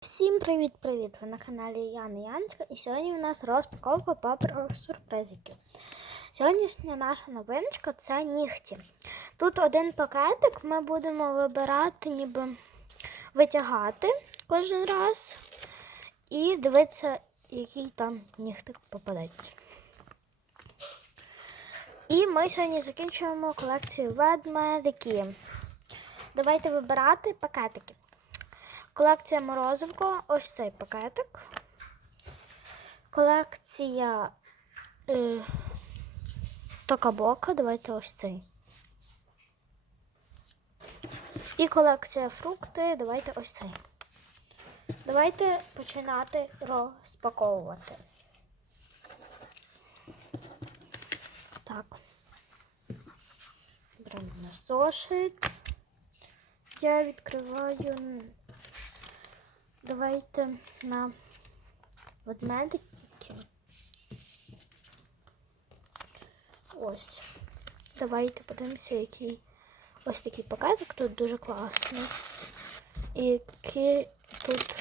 Всім привіт-привіт! Ви на каналі Яна Яночка і сьогодні у нас розпаковка паперових сюрпризиків. Сьогоднішня наша новиночка це нігті. Тут один пакетик ми будемо вибирати, ніби витягати кожен раз і дивитися, який там нігтик попадеться. І ми сьогодні закінчуємо колекцію ведмедиків. Давайте вибирати пакетики. Колекція морозивко, ось цей пакетик. Колекція е, Токабока, давайте ось цей. І колекція фрукти, давайте ось цей. Давайте починати розпаковувати. Так. Беремо наш зошит. Я відкриваю Давайте на ведмедики. Ось. Давайте подивимося, який ось такий пакетик тут дуже класний. І який тут,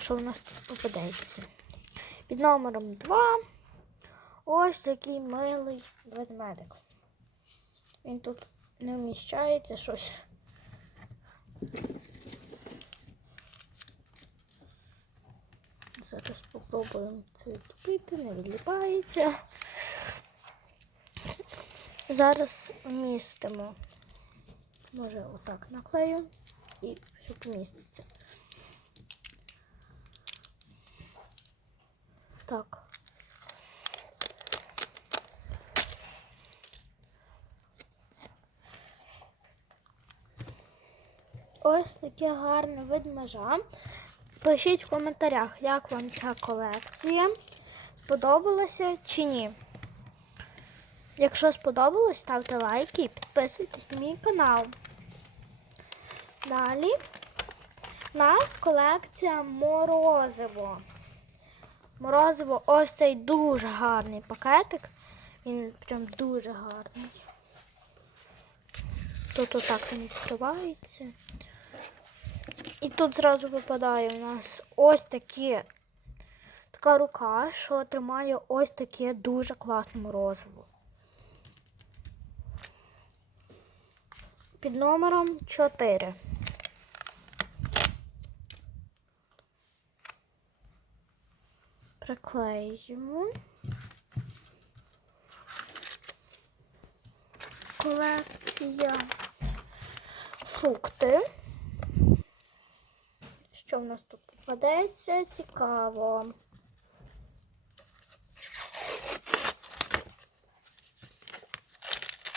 що в нас тут попадеться. Під номером 2 ось такий милий ведмедик. Він тут не вміщається щось. Зараз спробуємо це відтопити, не відліпається. Зараз вмістимо, може отак наклею і все поміститься. Так. Ось таке гарне ведмежа. Пишіть в коментарях, як вам ця колекція. Сподобалася чи ні. Якщо сподобалось, ставте лайки і підписуйтесь на мій канал. Далі у нас колекція морозиво. Морозиво ось цей дуже гарний пакетик. Він прям дуже гарний. Тут отак він відкривається. І тут зразу випадає у нас ось такі, така рука, що тримає ось таке дуже класне морозиво. Під номером 4. Приклеїмо. Колекція фрукти. В нас тут попадеться? Цікаво.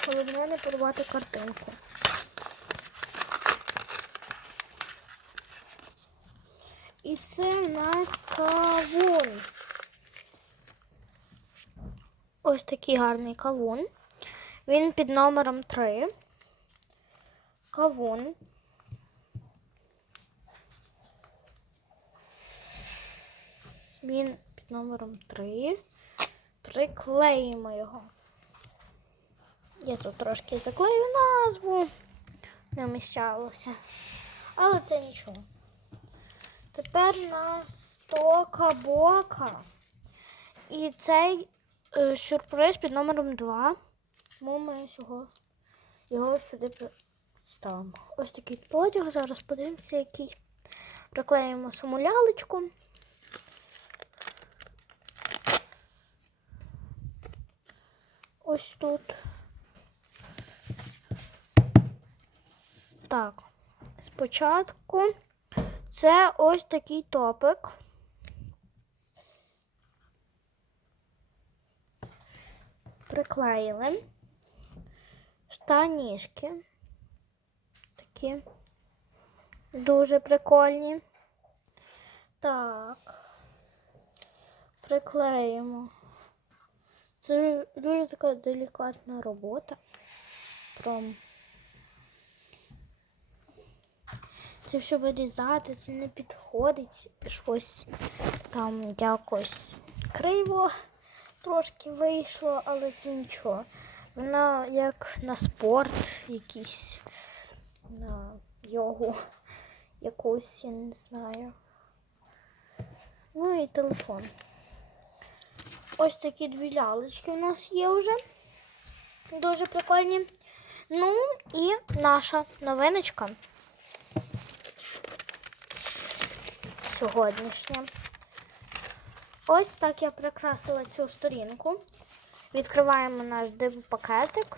Головне не порвати картинку. І це у нас кавун. Ось такий гарний кавун. Він під номером 3. Кавун. Він під номером 3. Приклеїмо його. Я тут трошки заклею назву. Не вміщалося. Але це нічого. Тепер у нас тока-бока. І цей е, сюрприз під номером 2. Тому ми його, його сюди ставимо. Ось такий потяг. Зараз подивимося, який. Приклеїмо саму лялечку. Ось тут. Так, спочатку це ось такий топик. Приклеїли штанішки. Такі дуже прикольні. Так, приклеїмо. Це дуже така делікатна робота. Прям. Це все вирізати, це не підходить. Щось там якось криво трошки вийшло, але це нічого. Вона як на спорт якийсь, на йогу якусь, я не знаю. Ну і телефон. Ось такі дві лялечки у нас є вже. Дуже прикольні. Ну і наша новиночка. Сьогоднішня. Ось так я прикрасила цю сторінку. Відкриваємо наш дивопакетик.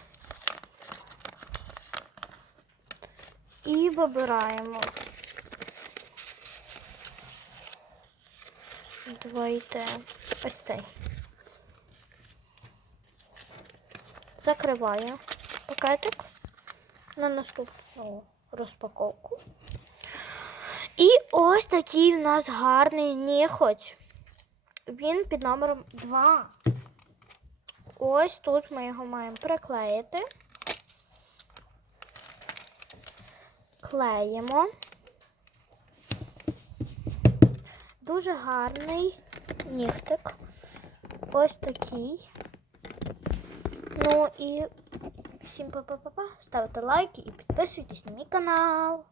І вибираємо. Давайте ось цей. Закриваю пакетик на наступну розпаковку. І ось такий в нас гарний ніхоть. Він під номером 2. Ось тут ми його маємо приклеїти. Клеїмо. Дуже гарний нігтик. Ось такий. Ну і всім па-па-па-па. Ставте лайки і підписуйтесь на мій канал.